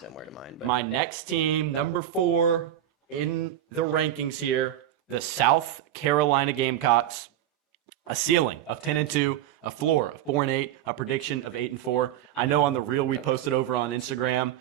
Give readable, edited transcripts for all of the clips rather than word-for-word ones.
similar to mine. But My next team, number 4 in the rankings here, the South Carolina Gamecocks. A ceiling of 10-2, a floor of 4-8, a prediction of 8-4. I know on the reel we posted over on Instagram,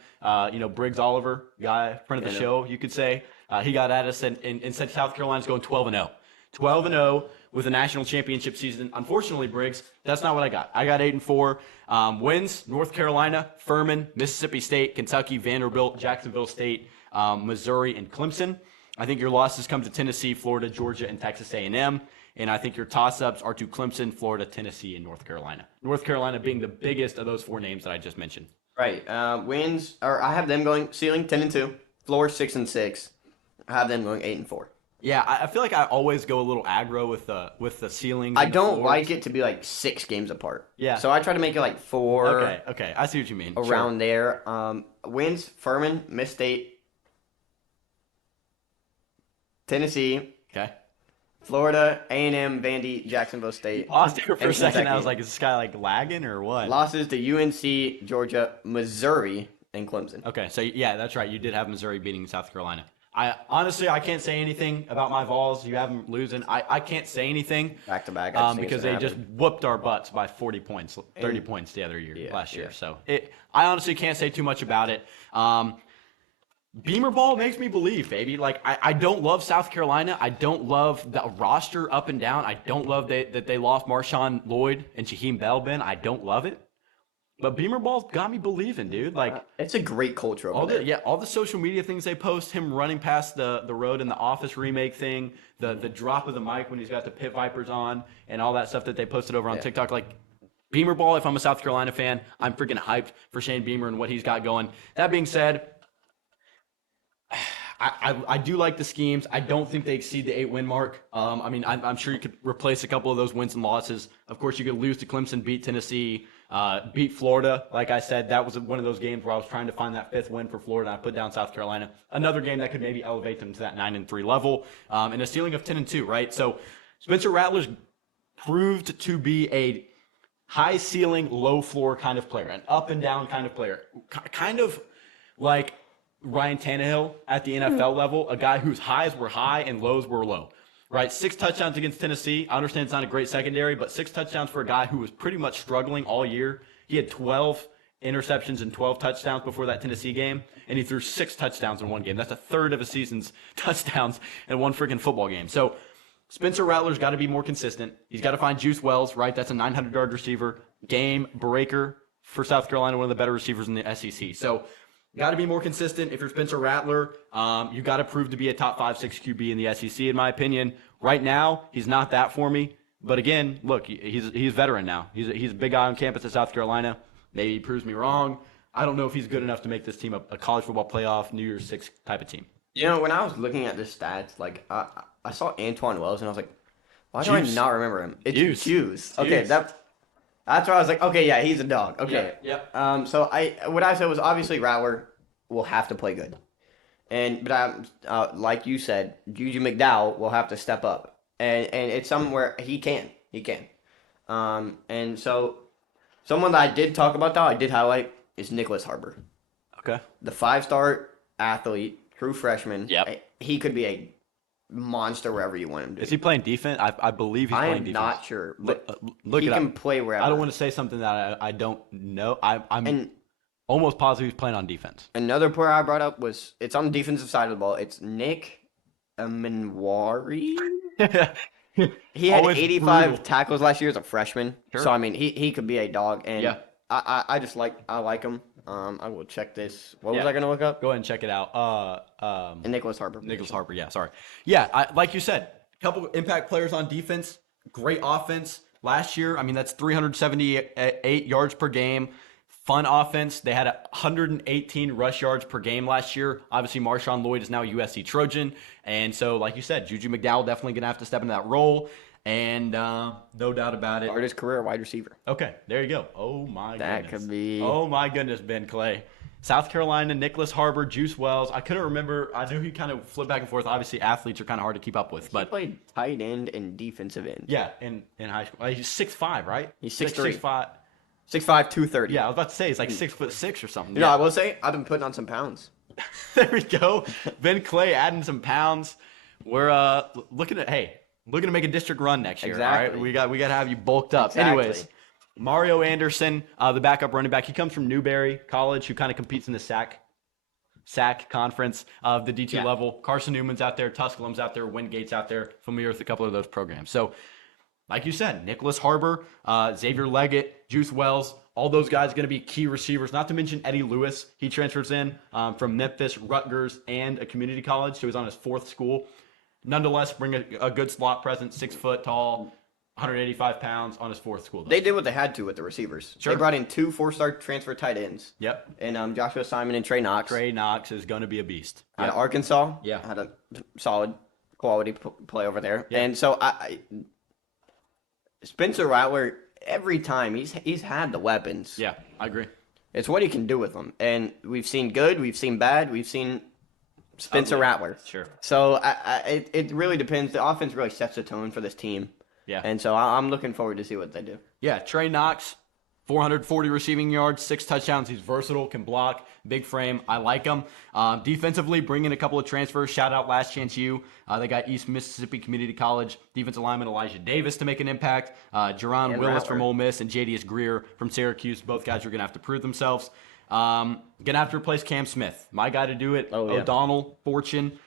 Briggs Oliver, guy, friend of the show, you could say, he got at us and said South Carolina's going 12-0. 12-0 with a national championship season. Unfortunately, Briggs, that's not what I got. I got 8-4. Wins: North Carolina, Furman, Mississippi State, Kentucky, Vanderbilt, Jacksonville State, Missouri, and Clemson. I think your losses come to Tennessee, Florida, Georgia, and Texas A&M. And I think your toss-ups are to Clemson, Florida, Tennessee, and North Carolina. North Carolina being the biggest of those 4 names that I just mentioned. right, wins, or I have them going ceiling 10-2, floor 6-6. I have them going 8-4. Yeah, I feel like I always go a little aggro with the ceilings. I don't like it to be like 6 games apart. Yeah. So I try to make it like 4. Okay. I see what you mean. Around there. Wins: Furman, Miss State, Tennessee, Okay. Florida, A&M, Vandy, Jacksonville State. Paused here for a and second. Kentucky. I was like, is this guy like lagging or what? Losses to UNC, Georgia, Missouri, and Clemson. Okay, so yeah, that's right. You did have Missouri beating South Carolina. I honestly can't say anything about my Vols. You have them losing. I can't say anything Back to back. because they just whooped our butts by 40 points, 30 points the other year, last year. Yeah. So I honestly can't say too much about it. Beamer ball makes me believe, baby. Like, I don't love South Carolina. I don't love the roster up and down. I don't love that they lost Marshawn Lloyd and Shaheem Bell, Ben. I don't love it. But Beamer ball's got me believing, dude. Like, it's a great culture over there. all the social media things they post, him running past the road in the Office remake thing, the drop of the mic when he's got the Pit Vipers on, and all that stuff that they posted over on TikTok. Like, Beamer ball, if I'm a South Carolina fan, I'm freaking hyped for Shane Beamer and what he's got going. That being said, I do like the schemes. I don't think they exceed the 8-win mark. I'm sure you could replace a couple of those wins and losses. Of course, you could lose to Clemson, beat Tennessee, beat Florida. Like I said, that was one of those games where I was trying to find that 5th win for Florida. I put down South Carolina. Another game that could maybe elevate them to that 9-3 level, and a ceiling of 10-2, right? So Spencer Rattler's proved to be a high ceiling, low floor kind of player, an up and down kind of player, kind of like Ryan Tannehill at the NFL level, a guy whose highs were high and lows were low, right? 6 touchdowns against Tennessee. I understand it's not a great secondary, but 6 touchdowns for a guy who was pretty much struggling all year. He had 12 interceptions and 12 touchdowns before that Tennessee game, and he threw 6 touchdowns in one game. That's a third of a season's touchdowns in one freaking football game. So Spencer Rattler's got to be more consistent. He's got to find Juice Wells, right? That's a 900-yard receiver, game breaker for South Carolina, one of the better receivers in the SEC. So got to be more consistent. If you're Spencer Rattler, you got to prove to be a top 5-6 QB in the SEC, in my opinion. Right now, he's not that for me. But again, look, he's veteran now. He's a big guy on campus at South Carolina. Maybe he proves me wrong. I don't know if he's good enough to make this team a college football playoff, New Year's Six type of team. You know, when I was looking at the stats, like I saw Antoine Wells and I was like, why do I not remember him? It's Juice. Okay, that's why I was like, okay, yeah, he's a dog. Okay. Yep. So what I said was obviously Rattler will have to play good, but like you said, Juju McDowell will have to step up, and it's somewhere he can. And so someone that I did talk about though, I did highlight is Nicholas Harbor. Okay. The 5-star athlete, true freshman. Yep. He could be a monster wherever you want him to. Is he playing defense? I believe he's playing defense. I'm not sure, but look he it can up. play wherever. I don't want to say something that I don't know. I'm almost positive he's playing on defense. Another player I brought up it's on the defensive side of the ball. It's Nick Minwari. He had 85 tackles last year as a freshman. Sure. So I mean, he could be a dog, and I like him. I will check this. What was I gonna look up? Go ahead and check it out. And Nicholas Harper. Nicholas Harper. Yeah, sorry. Yeah, like you said, a couple impact players on defense. Great offense last year. I mean, that's 378 yards per game. Fun offense. They had 118 rush yards per game last year. Obviously, Marshawn Lloyd is now a USC Trojan. And so, like you said, Juju McDowell definitely going to have to step into that role. And no doubt about it. Start his career wide receiver. Okay, there you go. Oh, my goodness. That could be. Oh, my goodness, Ben Clay. South Carolina, Nicholas Harbor, Juice Wells. I couldn't remember. I knew he kind of flipped back and forth. Obviously, athletes are kind of hard to keep up with. But he played tight end and defensive end. Yeah, in high school. He's 6'5", right? He's 6'3". 6'5". 6'5", 230. Yeah, I was about to say he's like 6'6" or something. You know, I will say I've been putting on some pounds. There we go. Ben Clay adding some pounds. We're looking to make a district run next year. Exactly. All right, we got to have you bulked up. Exactly. Anyways, Mario Anderson, the backup running back. He comes from Newberry College, who kind of competes in the SAC conference of the D2 level. Carson Newman's out there, Tusculum's out there, Wingate's out there. Familiar with a couple of those programs. So, like you said, Nicholas Harbor, Xavier Leggett, Juice Wells, all those guys are going to be key receivers. Not to mention Eddie Lewis. He transfers in from Memphis, Rutgers, and a community college, so he's on his 4th school. Nonetheless, bring a good slot presence, 6 foot tall, 185 pounds on his 4th school. Though. They did what they had to with the receivers. Sure. They brought in 2 4-star transfer tight ends. Yep. And Joshua Simon and Trey Knox. Trey Knox is going to be a beast. Out of Arkansas. Yeah. Had a solid quality play over there. Yeah. And so Spencer Rattler, every time he's had the weapons. Yeah, I agree. It's what he can do with them. And we've seen good, we've seen bad, we've seen Spencer Rattler. Sure. So it really depends. The offense really sets the tone for this team. Yeah. And so I'm looking forward to see what they do. Yeah, Trey Knox, 440 receiving yards, 6 touchdowns. He's versatile, can block, big frame. I like him. Defensively, bring in a couple of transfers. Shout out Last Chance U. They got East Mississippi Community College defensive lineman Elijah Davis to make an impact. Jerron Willis from Ole Miss and J.D.S. Greer from Syracuse. Both guys are going to have to prove themselves. Going to have to replace Cam Smith. My guy to do it, O'Donnell Fortune.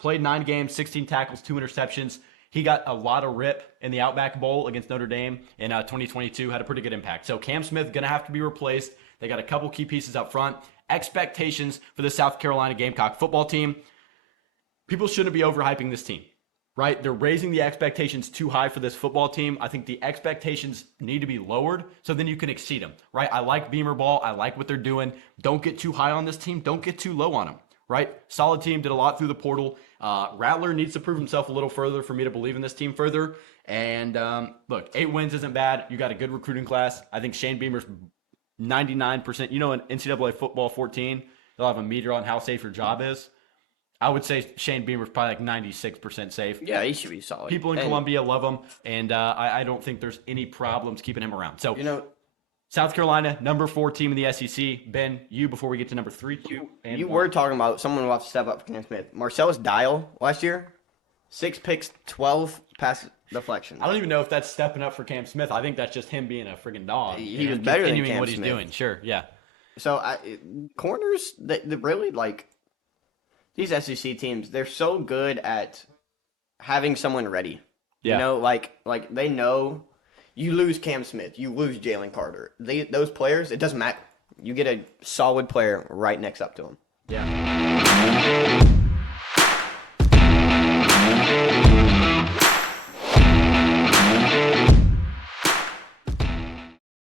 Played 9 games, 16 tackles, 2 interceptions. He got a lot of rip in the Outback Bowl against Notre Dame in 2022. Had a pretty good impact. So Cam Smith going to have to be replaced. They got a couple key pieces up front. Expectations for the South Carolina Gamecock football team. People shouldn't be overhyping this team, right? They're raising the expectations too high for this football team. I think the expectations need to be lowered so then you can exceed them, right? I like Beamer Ball. I like what they're doing. Don't get too high on this team. Don't get too low on them, right? Solid team, did a lot through the portal. Rattler needs to prove himself a little further for me to believe in this team further. And look, 8 wins isn't bad. You got a good recruiting class. I think Shane Beamer's 99%. You know, in NCAA football 14, they'll have a meter on how safe your job is. I would say Shane Beamer's probably like 96% safe. Yeah, he should be solid. People in Columbia love him, and I don't think there's any problems keeping him around. So, you know, South Carolina, number 4 team in the SEC. Ben, you before we get to number 3, 2, and you 1. were talking about someone who will have to step up for Cam Smith. Marcellus Dial last year, 6 picks, 12 pass deflections. I don't even know if that's stepping up for Cam Smith. I think that's just him being a friggin' dog. He was better than Cam what he's Smith. doing. Sure, yeah. So corners, they really like these SEC teams. They're so good at having someone ready. Yeah. You know, like they know you lose Cam Smith, you lose Jalen Carter. Those players, it doesn't matter. You get a solid player right next up to him. Yeah.